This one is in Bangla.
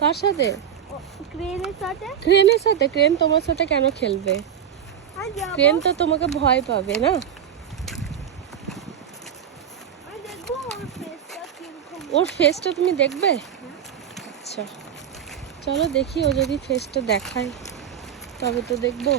কার সাথে? ক্রেনের সাথে। ক্রেনের সাথে? ক্রেন তোমার সাথে কেন খেলবে? আমি যাবো। ক্রেন তো তোমাকে ভয় পাবে না। আমি দেখবো ওর ফেসটা কিরকম। ওর ফেসটা তুমি দেখবে? আচ্ছা চলো দেখি, ও যদি ফেসটা দেখায় তবে তো দেখবো।